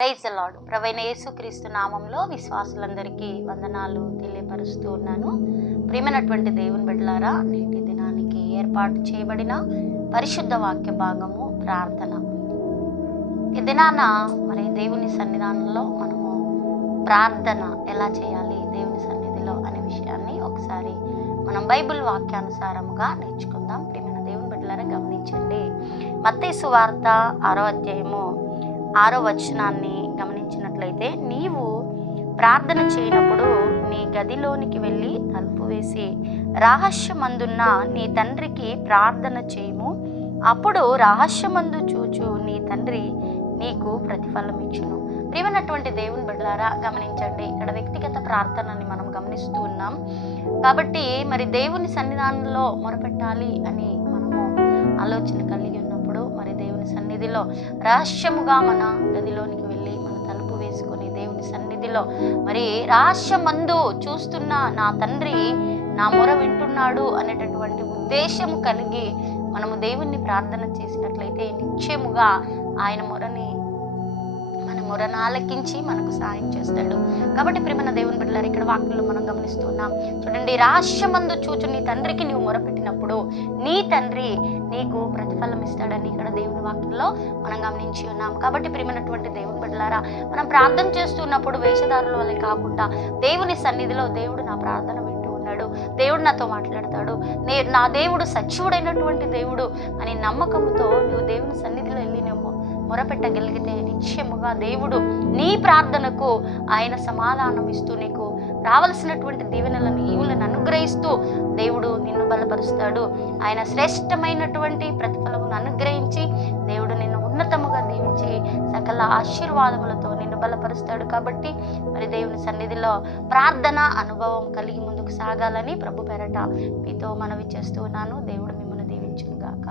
Praise the lord. ప్రభువైన యేసుక్రీస్తు నామంలో విశ్వాసులందరికీ వందనాలు తెలియపరుస్తూ ఉన్నాను. ప్రియమైనటువంటి దేవుని బిడ్డలారా, నేటి దినానికి ఏర్పాటు చేయబడిన పరిశుద్ధ వాక్య భాగము ప్రార్థన. ఈ దినాన మరి దేవుని సన్నిధానంలో మనము ప్రార్థన ఎలా చేయాలి దేవుని సన్నిధిలో అనే విషయాన్ని ఒకసారి మనం బైబిల్ వాక్యానుసారముగా నేర్చుకుందాం. ప్రియమైన దేవుని బిడ్డలారా, గమనించండి. మత్తయి సువార్త 6వ అధ్యాయము 6వ వచనాన్ని గమనించినట్లయితే, నీవు ప్రార్థన చేయనప్పుడు నీ గదిలోనికి వెళ్ళి తలుపు వేసి రహస్యమందున్న నీ తండ్రికి ప్రార్థన చేయము. అప్పుడు రహస్యమందు చూచు నీ తండ్రి నీకు ప్రతిఫలం ఇచ్చును. ప్రియమైనటువంటి దేవుని బిడ్డలారా, గమనించండి. ఇక్కడ వ్యక్తిగత ప్రార్థనని మనం గమనిస్తూ ఉన్నాం. కాబట్టి మరి దేవుని సన్నిధానంలో మొరపెట్టాలి అని మనము ఆలోచన కలిగి ఉన్నప్పుడు మరి దేవుని సన్నిధిలో రహస్యముగా మన గదిలోనికి వెళ్ళి మన తలుపు వేసుకొని దేవుని సన్నిధిలో మరి రహస్యమందు చూస్తున్న నా తండ్రి నా మొర వింటున్నాడు అనేటటువంటి ఉద్దేశము కలిగి మనము దేవుణ్ణి ప్రార్థన చేసినట్లయితే నిశ్చయముగా ఆయన మొరను ఆలకించి మనకు సహాయం చేస్తాడు. కాబట్టి ప్రియమైన దేవుని బిడ్డలారా, ఇక్కడ వాక్యంలో మనం గమనిస్తున్నాం. చూడండి, రహస్యమందు చూచు నీ తండ్రికి నీవు మొరపెట్టినప్పుడు నీ తండ్రి నీకు ప్రతిఫలం ఇస్తాడని ఇక్కడ దేవుని వాక్యంలో మనం గమనించి ఉన్నాం. కాబట్టి ప్రియమైనటువంటి దేవుని బిడ్డలారా, మనం ప్రార్థన చేస్తున్నప్పుడు వేషధారుల వల్ల కాకుండా దేవుని సన్నిధిలో దేవుడు నా ప్రార్థన వింటూ ఉన్నాడు, దేవుడు నాతో మాట్లాడతాడు, నా దేవుడు సజీవుడైనటువంటి దేవుడు అని నమ్మకంతో నువ్వు దేవుని సన్నిధిలో వెళ్ళి మొరపెట్టగలిగితే నిశ్చయముగా దేవుడు నీ ప్రార్థనకు ఆయన సమాధానం ఇస్తూ నీకు రావలసినటువంటి దీవెనలను ఈవులను అనుగ్రహిస్తూ దేవుడు నిన్ను బలపరుస్తాడు. ఆయన శ్రేష్టమైనటువంటి ప్రతిఫలమును అనుగ్రహించి దేవుడు నిన్ను ఉన్నతముగా దీవించి సకల ఆశీర్వాదములతో నిన్ను బలపరుస్తాడు. కాబట్టి మరి దేవుని సన్నిధిలో ప్రార్థన అనుభవం కలిగి ముందుకు సాగాలని ప్రభు పేరట మీతో మనవి చేస్తూ ఉన్నాను. దేవుడు మిమ్మల్ని దీవించును గాక.